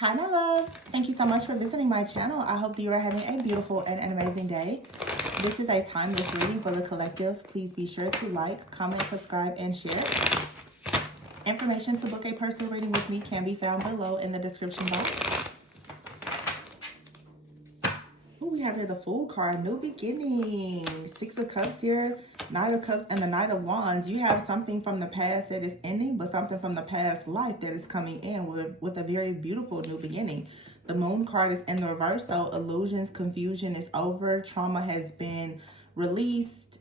Hi, my loves. Thank you so much for visiting my channel. I hope that you are having a beautiful and an amazing day. This is a timeless reading for the collective. Please be sure to like, comment, subscribe, and share. Information to book a personal reading with me can be found below in the description box. Ooh, we have here the Fool card, New Beginnings. Six of Cups here, Knight of Cups, and the Knight of Wands. You have something from the past that is ending, but something from the past life that is coming in with a very beautiful new beginning. The Moon card is in the reverse, so illusions, confusion is over. Trauma has been released.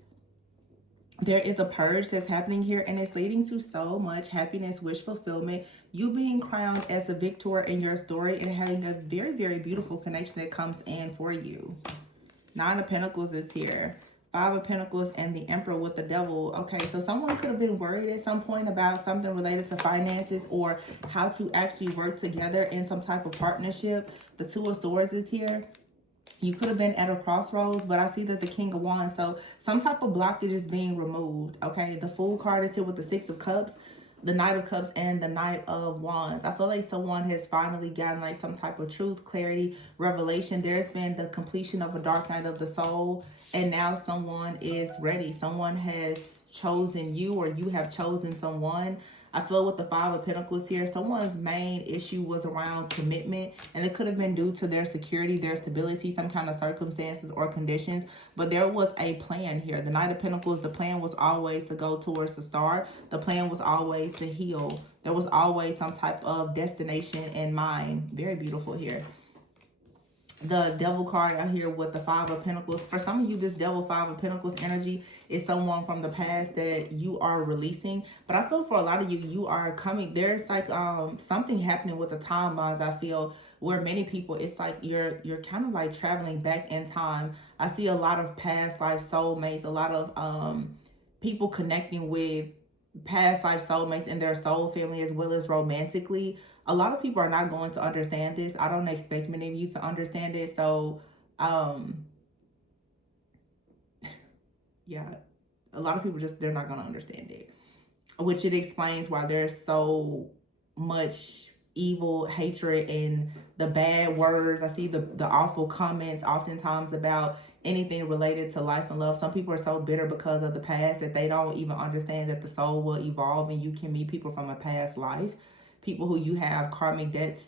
There is a purge that's happening here, and it's leading to so much happiness, wish fulfillment, you being crowned as a victor in your story and having a very, very beautiful connection that comes in for you. Nine of Pentacles is here. Five of Pentacles and the Emperor with the Devil. Okay, so someone could have been worried at some point about something related to finances or how to actually work together in some type of partnership. The Two of Swords is here. You could have been at a crossroads, but I see that the King of Wands. So some type of blockage is being removed, okay? The Fool card is here with the Six of Cups, the Knight of Cups, and the Knight of Wands. I feel like someone has finally gotten like some type of truth, clarity, revelation. There's been the completion of a dark night of the soul, and now someone is ready. Someone has chosen you, or you have chosen someone. I feel with the Five of Pentacles here, someone's main issue was around commitment, and it could have been due to their security, their stability, some kind of circumstances or conditions, but there was a plan here. The Knight of Pentacles, the plan was always to go towards the star. The plan was always to heal. There was always some type of destination in mind. Very beautiful here. The Devil card out here with the Five of Pentacles. For some of you, this Devil Five of Pentacles energy is someone from the past that you are releasing. But I feel for a lot of you, you are coming. There's like something happening with the timelines, I feel, where many people, it's like you're kind of like traveling back in time. I see a lot of past life soulmates, a lot of people connecting with past life soulmates and their soul family as well as romantically. A lot of people are not going to understand this. I don't expect many of you to understand it. So, yeah, a lot of people they're not going to understand it. Which it explains why there's so much evil, hatred, and the bad words. I see the awful comments oftentimes about anything related to life and love. Some people are so bitter because of the past that they don't even understand that the soul will evolve and you can meet people from a past life. People who you have karmic debts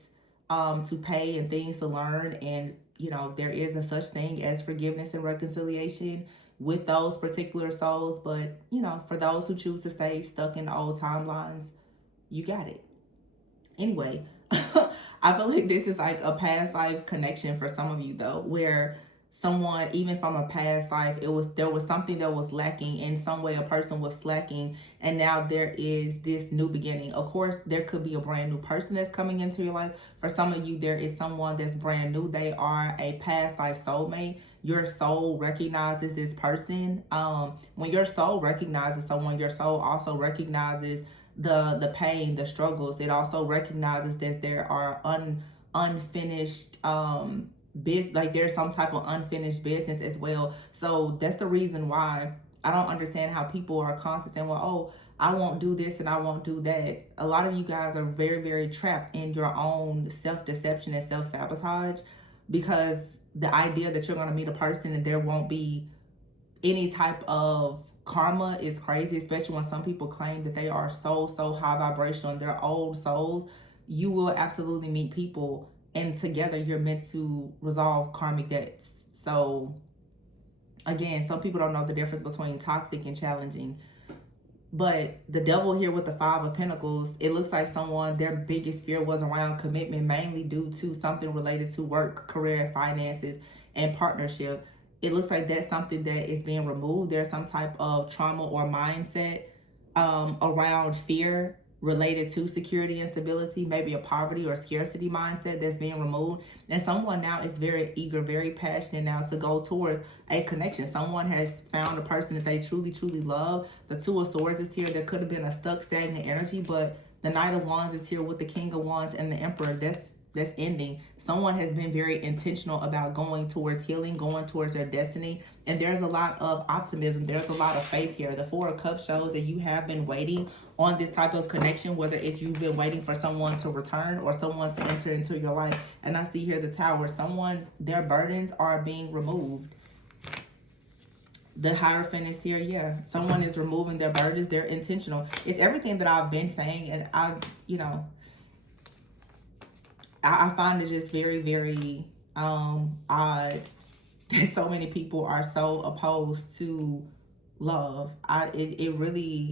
to pay and things to learn. And, you know, there is a such thing as forgiveness and reconciliation with those particular souls. But, you know, for those who choose to stay stuck in the old timelines, you got it. Anyway, I feel like this is like a past life connection for some of you, though, where someone, even from a past life, there was something that was lacking in some way. A person was slacking, and now there is this new beginning. Of course, there could be a brand new person that's coming into your life. For some of you, there is someone that's brand new. They are a past life soulmate. Your soul recognizes this person. When your soul recognizes someone, your soul also recognizes the pain, the struggles. It also recognizes that there are unfinished like there's some type of unfinished business as well. So that's the reason why I don't understand how people are constantly saying, well, oh, I won't do this and I won't do that. A lot of you guys are very, very trapped in your own self-deception and self-sabotage, because the idea that you're going to meet a person and there won't be any type of karma is crazy, especially when some people claim that they are so high vibrational and they're old souls. You will absolutely meet people, and together you're meant to resolve karmic debts. So again, some people don't know the difference between toxic and challenging. But the Devil here with the Five of Pentacles, it looks like someone, their biggest fear was around commitment, mainly due to something related to work, career, finances, and partnership. It looks like that's something that is being removed. There's some type of trauma or mindset around fear related to security and stability, maybe a poverty or scarcity mindset that's being removed. And someone now is very eager, very passionate now to go towards a connection. Someone has found a person that they truly, truly love. The Two of Swords is here. There could have been a stuck, stagnant energy, but the Knight of Wands is here with the King of Wands and the Emperor. that's ending. Someone has been very intentional about going towards healing, going towards their destiny. And there's a lot of optimism. There's a lot of faith here. The Four of Cups shows that you have been waiting on this type of connection, whether it's you've been waiting for someone to return or someone to enter into your life. And I see here the Tower. Their burdens are being removed. The Hierophant is here. Yeah, someone is removing their burdens. They're intentional. It's everything that I've been saying, and I find it just very, very odd that so many people are so opposed to love. It really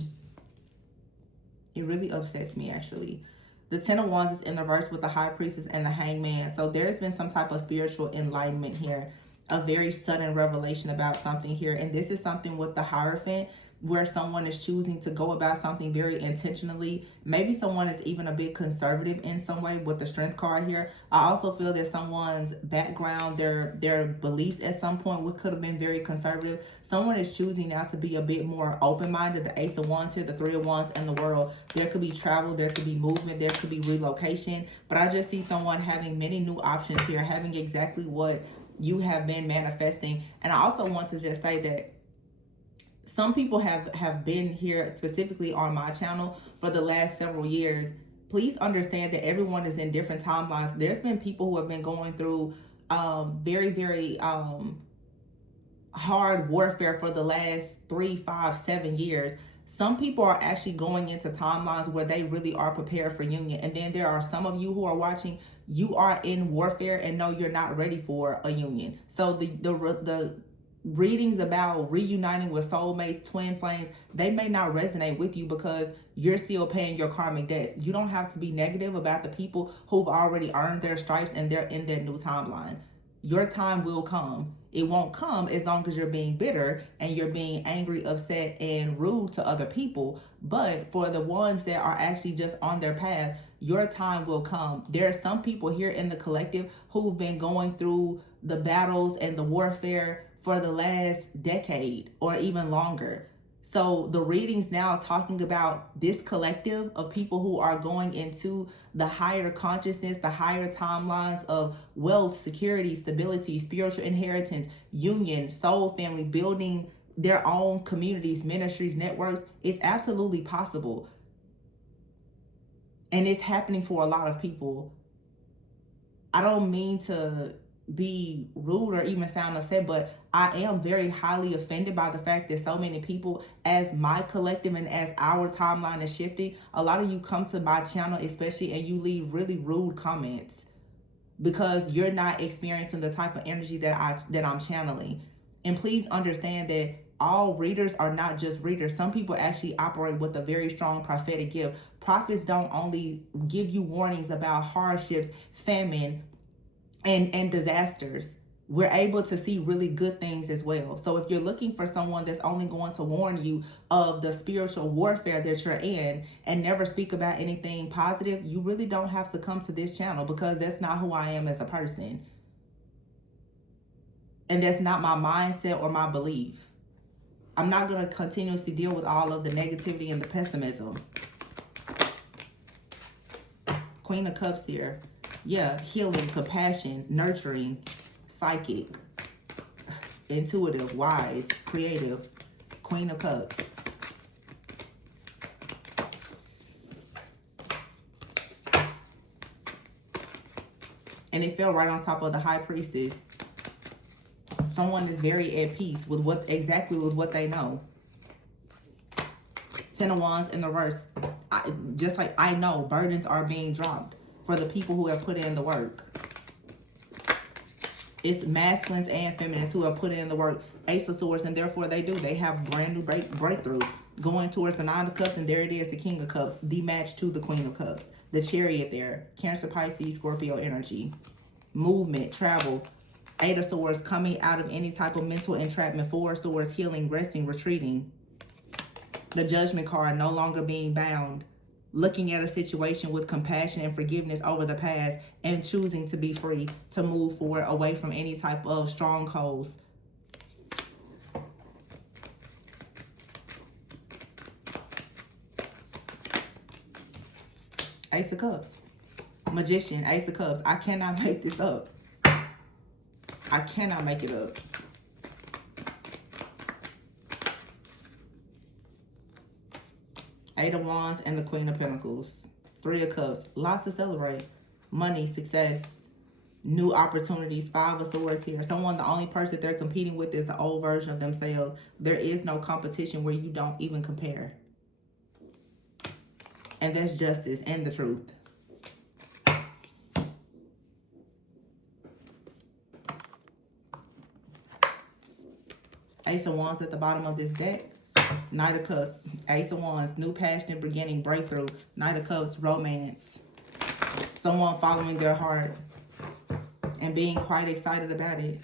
upsets me, actually. The Ten of Wands is in reverse with the High Priestess and the Hangman. So there's been some type of spiritual enlightenment here, a very sudden revelation about something here. And this is something with the Hierophant, where someone is choosing to go about something very intentionally. Maybe someone is even a bit conservative in some way with the Strength card here. I also feel that someone's background, their beliefs at some point could have been very conservative. Someone is choosing now to be a bit more open-minded. The Ace of Wands here, the Three of Wands, and the World. There could be travel, there could be movement, there could be relocation. But I just see someone having many new options here, having exactly what you have been manifesting. And I also want to just say that some people have been here specifically on my channel for the last several years. Please understand that everyone is in different timelines. There's been people who have been going through very, very hard warfare for the last 3, 5, 7 years. Some people are actually going into timelines where they really are prepared for union. And then there are some of you who are watching, you are in warfare and know you're not ready for a union. So the readings about reuniting with soulmates, twin flames, they may not resonate with you because you're still paying your karmic debts. You don't have to be negative about the people who've already earned their stripes and they're in their new timeline. Your time will come. It won't come as long as you're being bitter and you're being angry, upset, and rude to other people. But for the ones that are actually just on their path, your time will come. There are some people here in the collective who've been going through the battles and the warfare for the last decade or even longer. So the readings now are talking about this collective of people who are going into the higher consciousness, the higher timelines of wealth, security, stability, spiritual inheritance, union, soul family, building their own communities, ministries, networks. It's absolutely possible. And it's happening for a lot of people. I don't mean to be rude or even sound upset, but I am very highly offended by the fact that so many people, as my collective and as our timeline is shifting, a lot of you come to my channel especially and you leave really rude comments because you're not experiencing the type of energy that I'm channeling. And please understand that all readers are not just readers. Some people actually operate with a very strong prophetic gift. Prophets don't only give you warnings about hardships, famine, and disasters. We're able to see really good things as well. So if you're looking for someone that's only going to warn you of the spiritual warfare that you're in and never speak about anything positive, you really don't have to come to this channel because that's not who I am as a person. And that's not my mindset or my belief. I'm not going to continuously deal with all of the negativity and the pessimism. Queen of Cups here. Yeah, healing, compassion, nurturing, psychic, intuitive, wise, creative. Queen of Cups. And it fell right on top of the High Priestess. Someone is very at peace with what they know. Ten of Wands in the reverse. Just like I know, burdens are being dropped for the people who have put in the work. It's masculines and feminines who have put in the work. Ace of Swords, and therefore they do. They have brand new breakthrough. Going towards the Nine of Cups, and there it is, the King of Cups. The match to the Queen of Cups. The Chariot there. Cancer, Pisces, Scorpio energy. Movement, travel. Eight of Swords, coming out of any type of mental entrapment. Four of Swords, healing, resting, retreating. The Judgment card, no longer being bound. Looking at a situation with compassion and forgiveness over the past and choosing to be free, to move forward away from any type of strongholds. Ace of Cups. Magician, Ace of Cups. I cannot make this up. I cannot make it up. Eight of Wands and the Queen of Pentacles. Three of Cups. Lots to celebrate. Money, success, new opportunities. Five of Swords here. Someone, the only person that they're competing with is the old version of themselves. There is no competition where you don't even compare. And that's justice and the truth. Ace of Wands at the bottom of this deck. Knight of Cups, Ace of Wands, new passionate beginning, breakthrough. Knight of Cups, romance. Someone following their heart and being quite excited about it.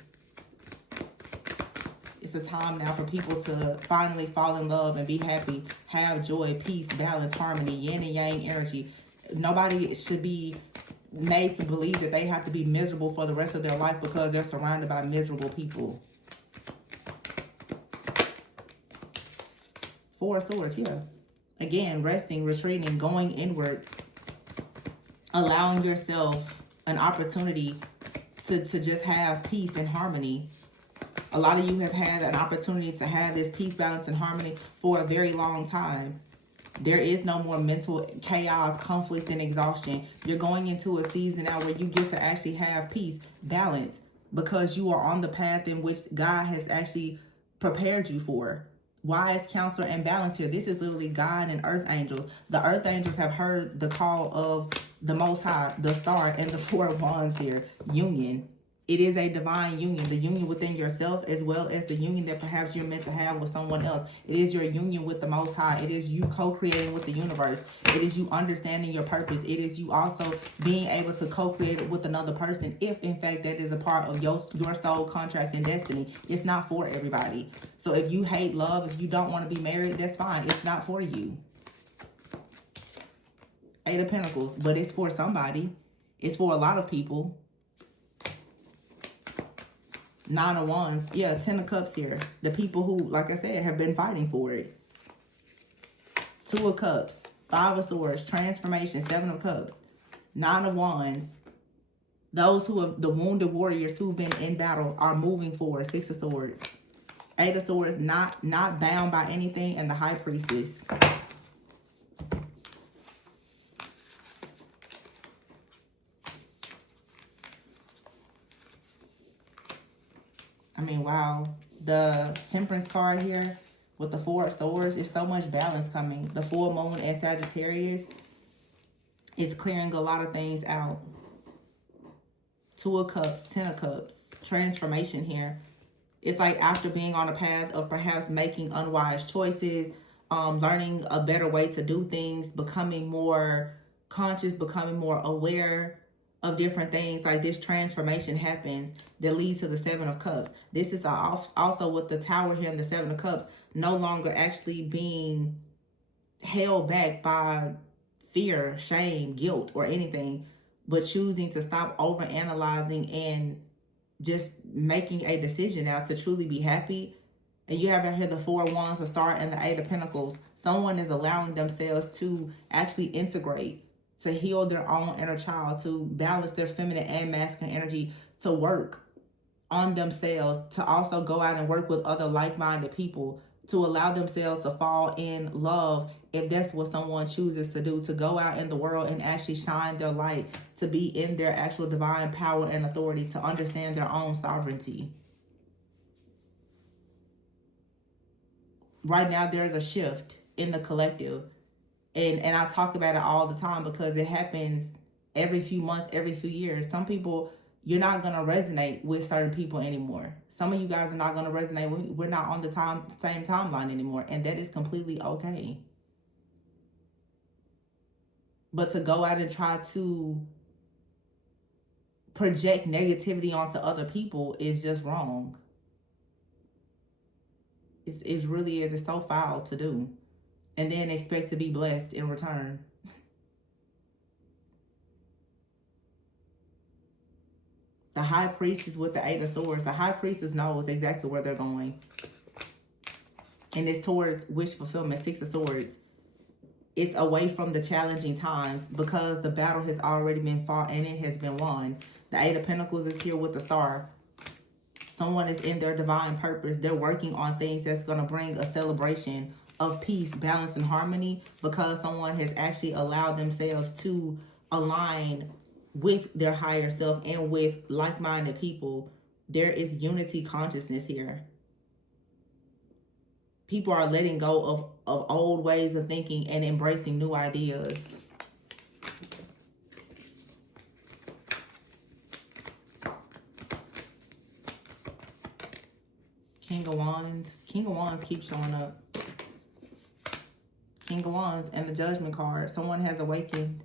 It's a time now for people to finally fall in love and be happy, have joy, peace, balance, harmony, yin and yang energy. Nobody should be made to believe that they have to be miserable for the rest of their life because they're surrounded by miserable people. Four of Swords, yeah. Again, resting, retreating, going inward, allowing yourself an opportunity to just have peace and harmony. A lot of you have had an opportunity to have this peace, balance, and harmony for a very long time. There is no more mental chaos, conflict, and exhaustion. You're going into a season now where you get to actually have peace, balance, because you are on the path in which God has actually prepared you for. Wise, counselor, and balance here. This is literally God and earth angels. The earth angels have heard the call of the Most High, the star, and the Four of Wands here. Union. It is a divine union. The union within yourself as well as the union that perhaps you're meant to have with someone else. It is your union with the Most High. It is you co-creating with the universe. It is you understanding your purpose. It is you also being able to co-create it with another person if, in fact, that is a part of your soul contract and destiny. It's not for everybody. So if you hate love, if you don't want to be married, that's fine. It's not for you. Eight of Pentacles. But it's for somebody. It's for a lot of people. Nine of Wands. Yeah, Ten of Cups here. The people who, like I said, have been fighting for it. Two of Cups. Five of Swords. Transformation. Seven of Cups. Nine of Wands. Those who have, the wounded warriors who've been in battle are moving forward. Six of Swords. Eight of Swords. Not bound by anything. And the High Priestess. I mean, wow. The Temperance card here with the Four of Swords, there's so much balance coming. The full moon and Sagittarius is clearing a lot of things out. Two of Cups, Ten of Cups, transformation here. It's like after being on a path of perhaps making unwise choices, learning a better way to do things, becoming more conscious, becoming more aware of different things, like this transformation happens that leads to the Seven of Cups. This is also with the Tower here and the Seven of Cups, no longer actually being held back by fear, shame, guilt, or anything, but choosing to stop overanalyzing and just making a decision now to truly be happy. And you have out here the Four of Wands, the Star, and the Eight of Pentacles. Someone is allowing themselves to actually integrate, to heal their own inner child, to balance their feminine and masculine energy, to work on themselves, to also go out and work with other like-minded people, to allow themselves to fall in love if that's what someone chooses to do, to go out in the world and actually shine their light, to be in their actual divine power and authority, to understand their own sovereignty. Right now, there's a shift in the collective. And I talk about it all the time because it happens every few months, every few years. Some people, you're not going to resonate with certain people anymore. Some of you guys are not going to resonate with me. We're not on the same timeline anymore. And that is completely okay. But to go out and try to project negativity onto other people is just wrong. It really is. It's so foul to do. And then expect to be blessed in return. The High Priestess with the Eight of Swords. The High Priestess knows exactly where they're going. And it's towards wish fulfillment. Six of Swords. It's away from the challenging times because the battle has already been fought and it has been won. The Eight of Pentacles is here with the Star. Someone is in their divine purpose. They're working on things that's going to bring a celebration of peace, balance, and harmony because someone has actually allowed themselves to align with their higher self and with like-minded people. There is unity consciousness here. People are letting go of old ways of thinking and embracing new ideas. King of Wands. King of Wands keeps showing up. King of Wands and the Judgment card. Someone has awakened.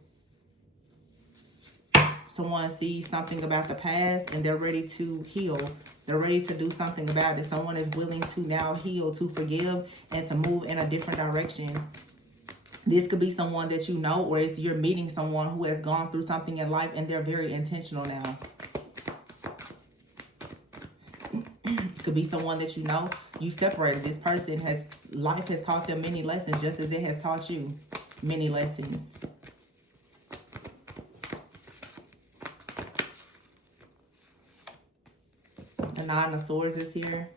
Someone sees something about the past and they're ready to heal. They're ready to do something about it. Someone is willing to now heal, to forgive, and to move in a different direction. This could be someone that you know, or it's you're meeting someone who has gone through something in life and they're very intentional now. It could be someone that you know, you separated. This person has, life has taught them many lessons just as it has taught you many lessons. The Nine of Swords is here.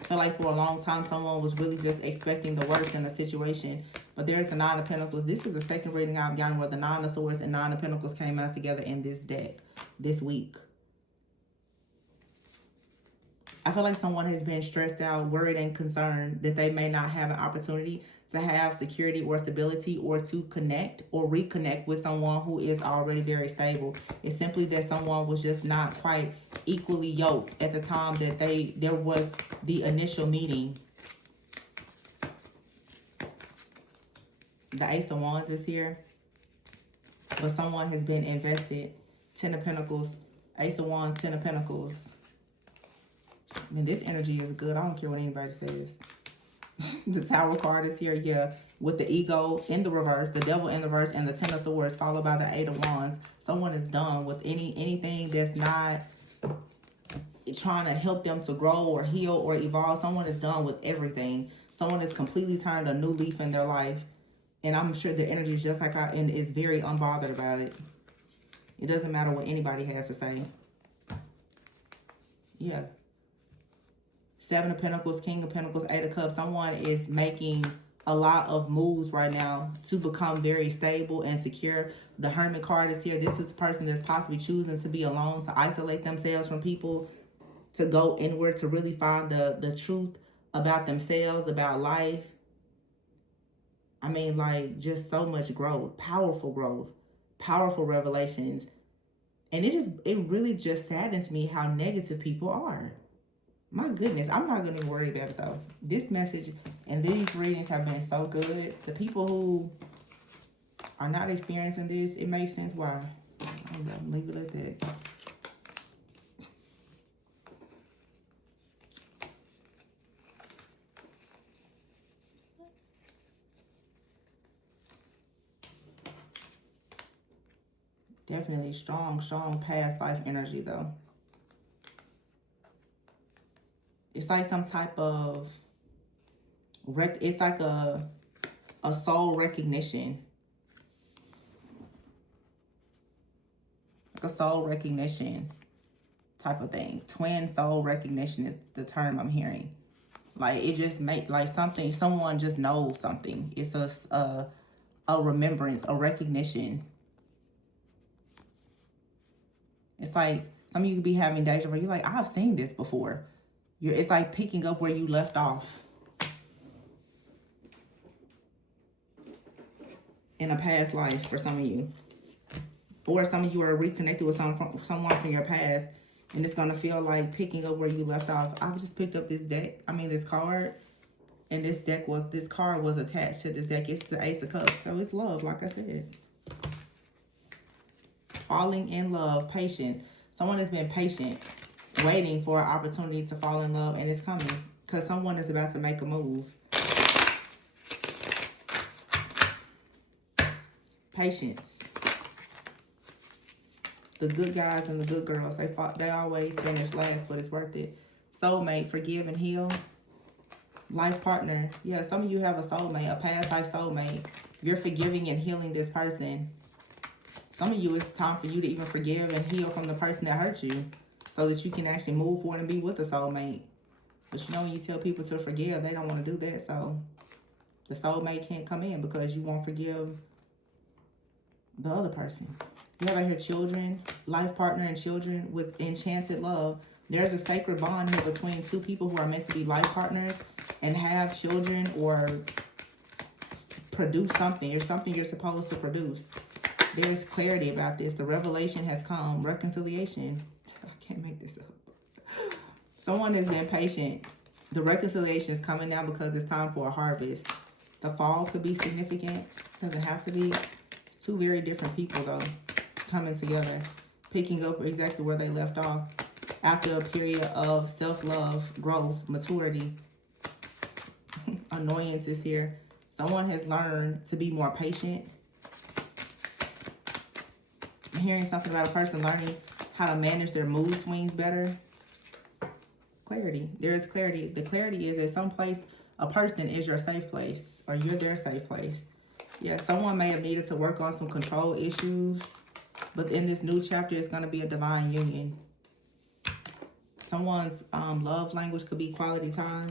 I feel like for a long time, someone was really just expecting the worst in a situation. But there's the Nine of Pentacles. This is the second reading I've gotten where the Nine of Swords and Nine of Pentacles came out together in this deck this week. I feel like someone has been stressed out, worried, and concerned that they may not have an opportunity to have security or stability or to connect or reconnect with someone who is already very stable. It's simply that someone was just not quite equally yoked at the time that there was the initial meeting. The Ace of Wands is here, but someone has been invested. Ten of Pentacles, Ace of Wands, Ten of Pentacles. I mean, this energy is good. I don't care what anybody says. The Tower card is here, yeah, with the ego in the reverse, the devil in the reverse, and the Ten of Swords, followed by the Eight of Wands. Someone is done with anything that's not trying to help them to grow or heal or evolve. Someone is done with everything. Someone has completely turned a new leaf in their life. And I'm sure the energy is just like and is very unbothered about it. It doesn't matter what anybody has to say. Yeah. Seven of Pentacles, King of Pentacles, Eight of Cups. Someone is making a lot of moves right now to become very stable and secure. The Hermit card is here. This is a person that's possibly choosing to be alone, to isolate themselves from people, to go inward, to really find the truth about themselves, about life. I mean, like, just so much growth, powerful revelations. And it really just saddens me how negative people are. My goodness, I'm not going to worry about it, though. This message and these readings have been so good. The people who are not experiencing this, it makes sense why. I'm going to leave it at that. Definitely strong past life energy, though. It's like some type of, it's like a soul recognition. Like a soul recognition type of thing. Twin soul recognition is the term I'm hearing. Like, it just make like something, someone just knows something. It's a remembrance, a recognition. It's like some of you could be having deja vu. You're like, I've seen this before. It's like picking up where you left off in a past life for some of you. Or some of you are reconnected with someone from your past, and it's going to feel like picking up where you left off. I've just picked up this card, and this card was attached to this deck. It's the Ace of Cups, so it's love, like I said. Falling in love, patience. Someone has been patient, waiting for an opportunity to fall in love, and it's coming because someone is about to make a move. Patience. The good guys and the good girls, they always finish last, but it's worth it. Soulmate, forgive and heal. Life partner. Yeah, some of you have a soulmate, a past life soulmate. You're forgiving and healing this person. Some of you, it's time for you to even forgive and heal from the person that hurt you so that you can actually move forward and be with a soulmate. But you know, when you tell people to forgive, they don't want to do that. So the soulmate can't come in because you won't forgive the other person. You have out here children, life partner and children with enchanted love. There's a sacred bond here between two people who are meant to be life partners and have children or produce something. Or something you're supposed to produce. There's clarity about this. The revelation has come. Reconciliation. I can't make this up. Someone has been patient. The reconciliation is coming now because it's time for a harvest. The fall could be significant. Doesn't have to be. It's two very different people, though, coming together. Picking up exactly where they left off. After a period of self-love, growth, maturity. Annoyance is here. Someone has learned to be more patient. I'm hearing something about a person learning how to manage their mood swings better. Clarity. There is clarity. The clarity is that someplace, a person is your safe place, or you're their safe place. Yeah, someone may have needed to work on some control issues, but in this new chapter, it's going to be a divine union. Someone's love language could be quality time,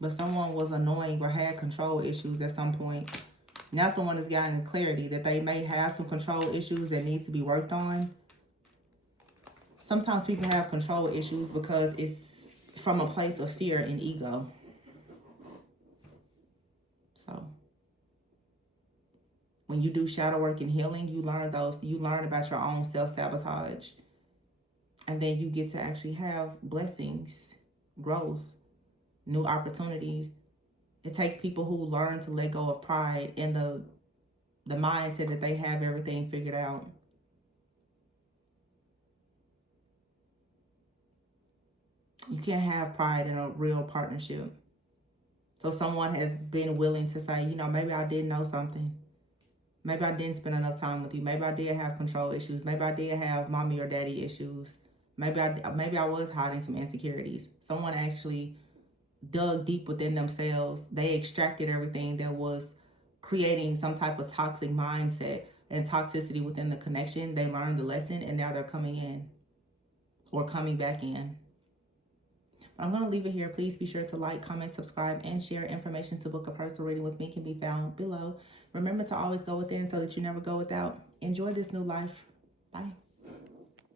but someone was annoying or had control issues at some point. Now someone has gotten clarity that they may have some control issues that need to be worked on. Sometimes people have control issues because it's from a place of fear and ego. So when you do shadow work and healing, you learn about your own self-sabotage. And then you get to actually have blessings, growth, new opportunities. It takes people who learn to let go of pride and the mindset that they have everything figured out. You can't have pride in a real partnership. So someone has been willing to say, you know, maybe I didn't know something. Maybe I didn't spend enough time with you. Maybe I did have control issues. Maybe I did have mommy or daddy issues. Maybe I was hiding some insecurities. Someone actually dug deep within themselves. They extracted everything that was creating some type of toxic mindset and toxicity within the connection. They learned the lesson and now they're coming in or coming back in. I'm going to leave it here. Please be sure to like, comment, subscribe, and share. Information to book a personal reading with me can be found below. Remember to always go within so that you never go without. Enjoy this new life. Bye.